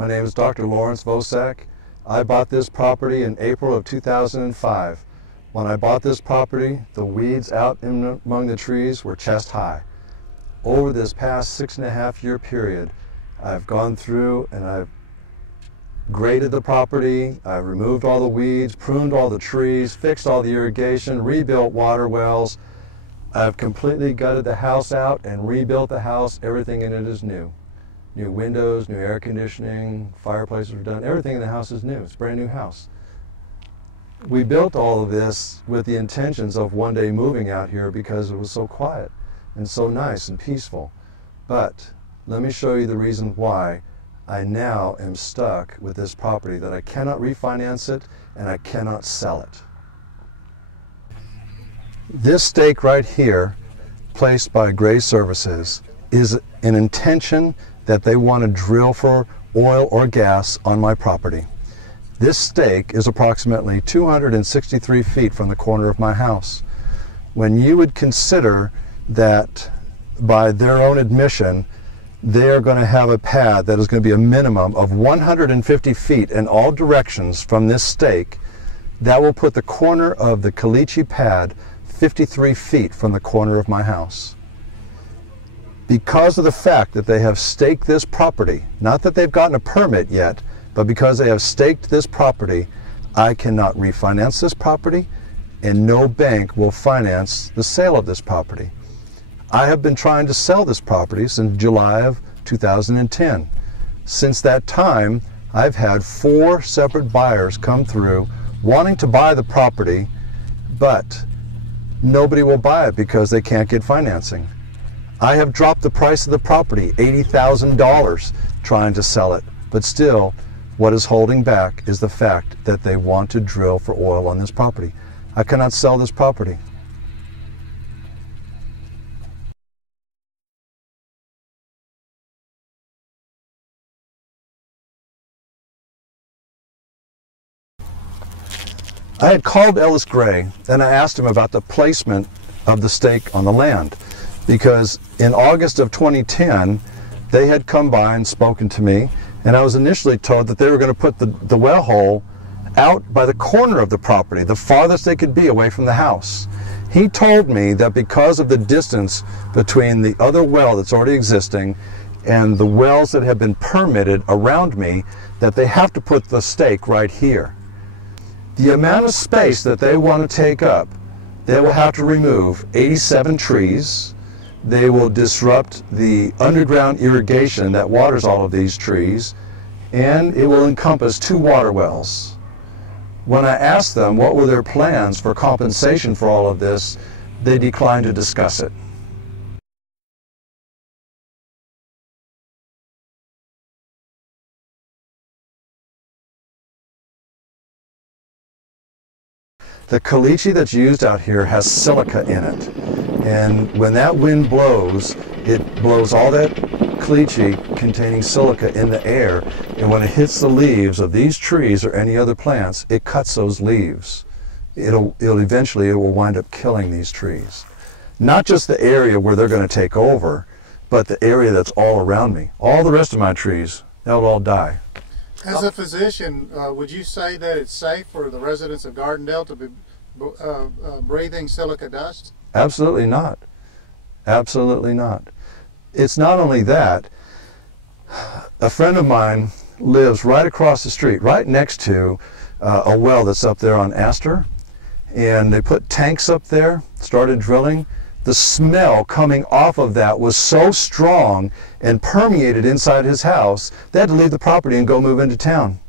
My name is Dr. Lawrence Voesack. I bought this property in April of 2005. When I bought this property, the weeds out among the trees were chest high. Over this past 6.5-year period, I've gone through and I've graded the property, I've removed all the weeds, pruned all the trees, fixed all the irrigation, rebuilt water wells. I've completely gutted the house out and rebuilt the house. Everything in it is new. New windows, new air conditioning, fireplaces were done. Everything in the house is new. It's a brand new house. We built all of this with the intentions of one day moving out here because it was so quiet and so nice and peaceful. But let me show you the reason why I now am stuck with this property, that I cannot refinance it and I cannot sell it. This stake right here, placed by Gray Services, is an intention that they want to drill for oil or gas on my property. This stake is approximately 263 feet from the corner of my house. When you would consider that by their own admission, they are going to have a pad that is going to be a minimum of 150 feet in all directions from this stake, that will put the corner of the caliche pad 53 feet from the corner of my house. Because of the fact that they have staked this property, not that they've gotten a permit yet, but because they have staked this property, I cannot refinance this property, and no bank will finance the sale of this property. I have been trying to sell this property since July of 2010. Since that time, I've had 4 separate buyers come through wanting to buy the property, but nobody will buy it because they can't get financing. I have dropped the price of the property $80,000 trying to sell it, but still what is holding back is the fact that they want to drill for oil on this property. I cannot sell this property. I had called Ellis Gray and I asked him about the placement of the stake on the land, because in August of 2010 they had come by and spoken to me, and I was initially told that they were going to put the well hole out by the corner of the property, the farthest they could be away from the house. He told me that because of the distance between the other well that's already existing and the wells that have been permitted around me, that they have to put the stake right here. The amount of space that they want to take up, they will have to remove 87 trees. They will disrupt the underground irrigation that waters all of these trees, and it will encompass 2 water wells. When I asked them what were their plans for compensation for all of this, they declined to discuss it. The caliche that's used out here has silica in it, and when that wind blows, it blows all that caliche containing silica in the air, and when it hits the leaves of these trees or any other plants, it cuts those leaves. It will wind up killing these trees. Not just the area where they're going to take over, but the area that's all around me. All the rest of my trees, they'll all die. As a physician, would you say that it's safe for the residents of Gardendale to be breathing silica dust? Absolutely not. Absolutely not. It's not only that. A friend of mine lives right across the street, right next to a well that's up there on Astor, and they put tanks up there, started drilling. The smell coming off of that was so strong and permeated inside his house, they had to leave the property and go move into town.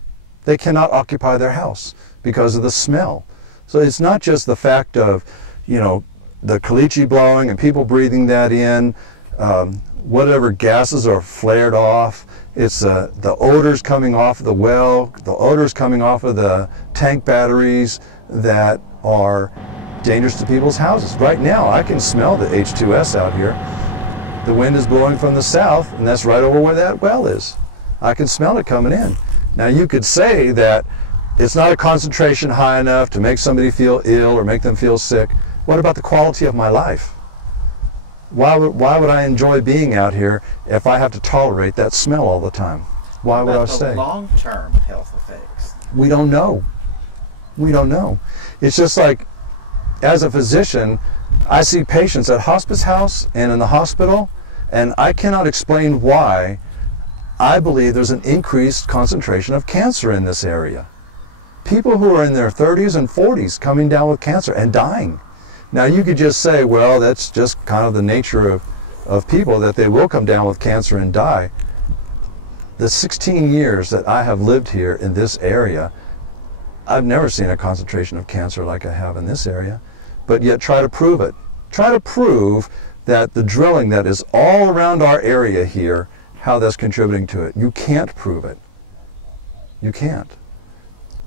They cannot occupy their house because of the smell. So it's not just the fact of, the caliche blowing and people breathing that in, whatever gases are flared off. It's the odors coming off of the well, the odors coming off of the tank batteries that are dangerous to people's houses. Right now, I can smell the H2S out here. The wind is blowing from the south, and that's right over where that well is. I can smell it coming in. Now, you could say that it's not a concentration high enough to make somebody feel ill or make them feel sick. What about the quality of my life? Why would I enjoy being out here if I have to tolerate that smell all the time? Why would I About say? the long-term health effects. We don't know. We don't know. It's just like, as a physician, I see patients at hospice house and in the hospital, and I cannot explain why I believe there's an increased concentration of cancer in this area. People who are in their 30s and 40s coming down with cancer and dying. Now you could just say, well, that's just kind of the nature of people, that they will come down with cancer and die. The 16 years that I have lived here in this area, I've never seen a concentration of cancer like I have in this area, but yet try to prove it. Try to prove that the drilling that is all around our area here, how that's contributing to it. You can't prove it. You can't.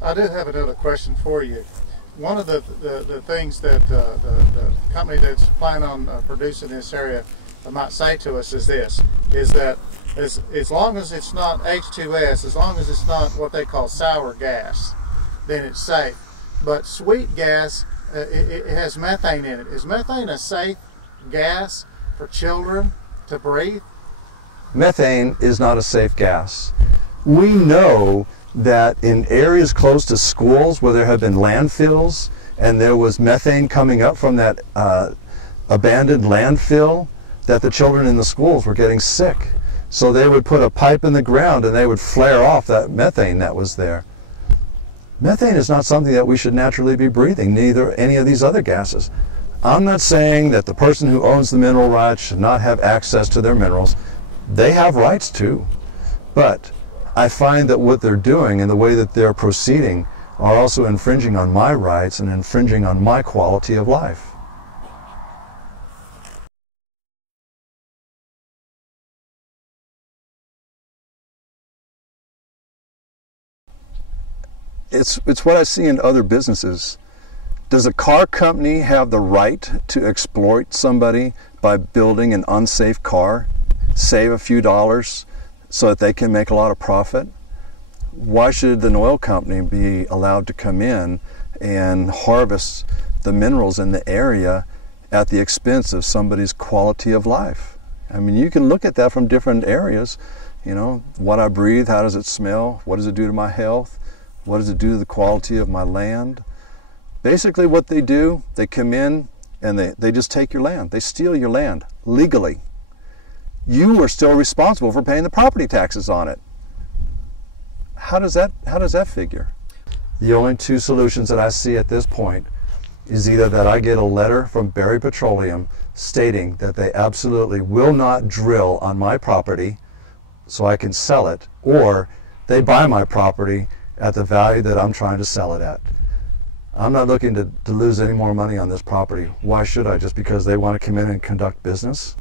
I do have another question for you. One of the things that the company that's planning on producing this area might say to us is this, is that as long as it's not H2S, as long as it's not what they call sour gas, then it's safe. But sweet gas, it has methane in it. Is methane a safe gas for children to breathe? Methane is not a safe gas. We know that in areas close to schools where there have been landfills and there was methane coming up from that abandoned landfill, that the children in the schools were getting sick. So they would put a pipe in the ground and they would flare off that methane that was there. Methane is not something that we should naturally be breathing, neither any of these other gases. I'm not saying that the person who owns the mineral rights should not have access to their minerals. They have rights too. But I find that what they're doing and the way that they're proceeding are also infringing on my rights and infringing on my quality of life. It's what I see in other businesses. Does a car company have the right to exploit somebody by building an unsafe car, save a few dollars so that they can make a lot of profit? Why should an oil company be allowed to come in and harvest the minerals in the area at the expense of somebody's quality of life? I mean, you can look at that from different areas. You know, what I breathe, how does it smell? What does it do to my health? What does it do to the quality of my land? Basically what they do, they come in and they just take your land. They steal your land legally. You are still responsible for paying the property taxes on it. How does that figure? The only two solutions that I see at this point is either that I get a letter from Berry Petroleum stating that they absolutely will not drill on my property so I can sell it, or they buy my property at the value that I'm trying to sell it at. I'm not looking to lose any more money on this property. Why should I? Just because they want to come in and conduct business?